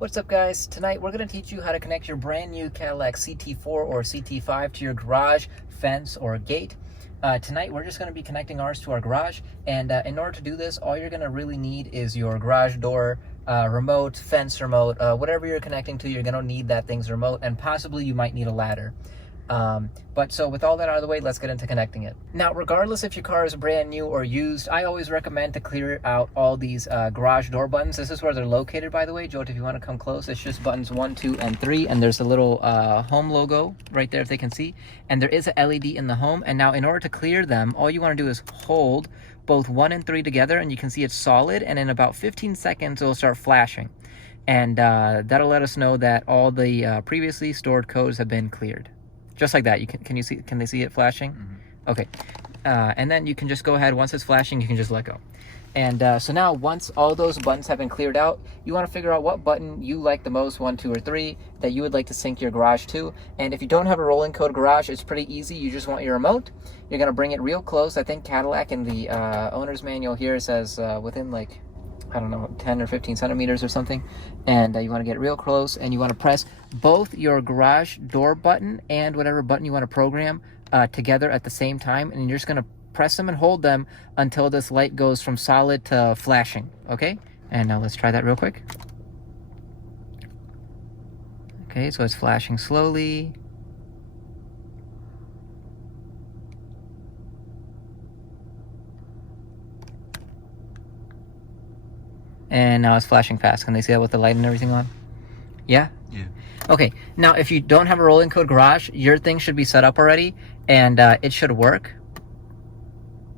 What's up, guys? Tonight we're going to teach you how to connect your brand new Cadillac CT4 or CT5 to your garage, fence, or gate. Tonight we're just going to be connecting ours to our garage, and in order to do this, all you're going to really need is your garage door remote, fence remote, whatever you're connecting to. You're going to need that thing's remote, and possibly you might need a ladder. So with all that out of the way, let's get into connecting it. Now, regardless if your car is brand new or used, I always recommend to clear out all these garage door buttons. This is where they're located, by the way. Joe, if you want to come close, it's just buttons 1, 2, and 3, and there's a little home logo right there if they can see, and there is a LED in the home. And now in order to clear them, all you want to do is hold both 1 and 3 together, and you can see it's solid, and in about 15 seconds it'll start flashing, and that'll let us know that all the previously stored codes have been cleared. Just like that. Can they see it flashing? Mm-hmm. Okay. And then you can just go ahead. Once it's flashing, you can just let go. And so now, once all those buttons have been cleared out, you want to figure out what button you like the most, 1, 2, or 3, that you would like to sync your garage to. And if you don't have a rolling code garage, it's pretty easy. You just want your remote. You're going to bring it real close. I think Cadillac in the owner's manual here says within, like, I don't know, 10 or 15 centimeters or something. And you want to get real close, and you want to press both your garage door button and whatever button you want to program together at the same time. And you're just going to press them and hold them until this light goes from solid to flashing. Okay? And now let's try that real quick. Okay, so it's flashing slowly. And now it's flashing fast. Can they see that with the light and everything on? Yeah? Yeah. Okay, now if you don't have a rolling code garage, your thing should be set up already, and it should work.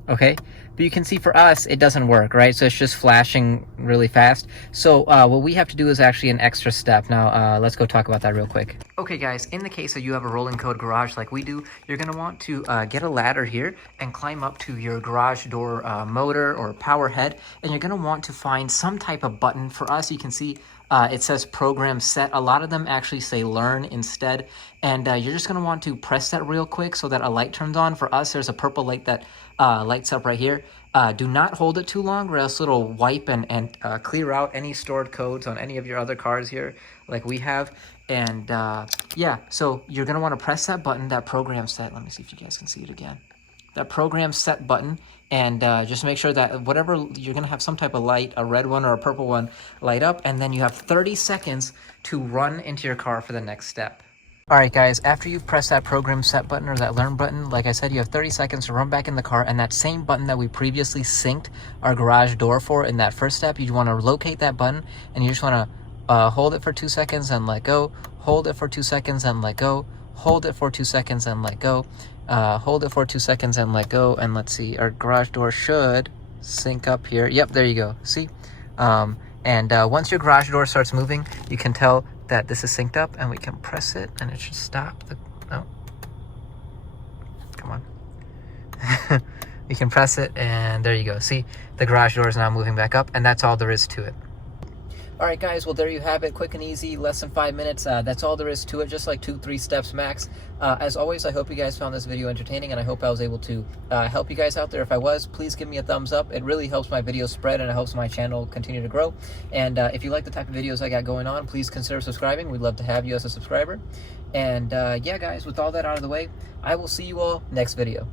Okay? But you can see for us, it doesn't work, right? So it's just flashing really fast. So what we have to do is actually an extra step. Now, let's go talk about that real quick. Okay, guys, in the case that you have a rolling code garage like we do, you're going to want to get a ladder here and climb up to your garage door motor or power head. And you're going to want to find some type of button. For us, you can see it says program set. A lot of them actually say learn instead. And you're just going to want to press that real quick so that a light turns on. For us, there's a purple light that lights up right here. Do not hold it too long, or else it'll wipe and clear out any stored codes on any of your other cars here like we have. And yeah, so you're going to want to press that button, that program set. Let me see if you guys can see it again. That program set button, and just make sure that whatever, you're going to have some type of light, a red one or a purple one, light up, and then you have 30 seconds to run into your car for the next step. All right, guys, after you've pressed that program set button or that learn button, like I said, you have 30 seconds to run back in the car, and that same button that we previously synced our garage door for in that first step, you want to locate that button, and you just want to hold it for 2 seconds and let go, hold it for 2 seconds and let go, hold it for 2 seconds and let go, hold it for 2 seconds and let go, and let's see, our garage door should sync up here. Yep, there you go. See? Once your garage door starts moving, you can tell that this is synced up, and we can press it and it should stop. Oh, come on. You can press it, and there you go. See, the garage door is now moving back up, and that's all there is to it. All right, guys, well, there you have it. Quick and easy, less than 5 minutes. That's all there is to it, just like 2-3 steps max. As always, I hope you guys found this video entertaining, and I hope I was able to help you guys out there. If I was, please give me a thumbs up. It really helps my videos spread, and it helps my channel continue to grow. And if you like the type of videos I got going on, please consider subscribing. We'd love to have you as a subscriber. And yeah, guys, with all that out of the way, I will see you all next video.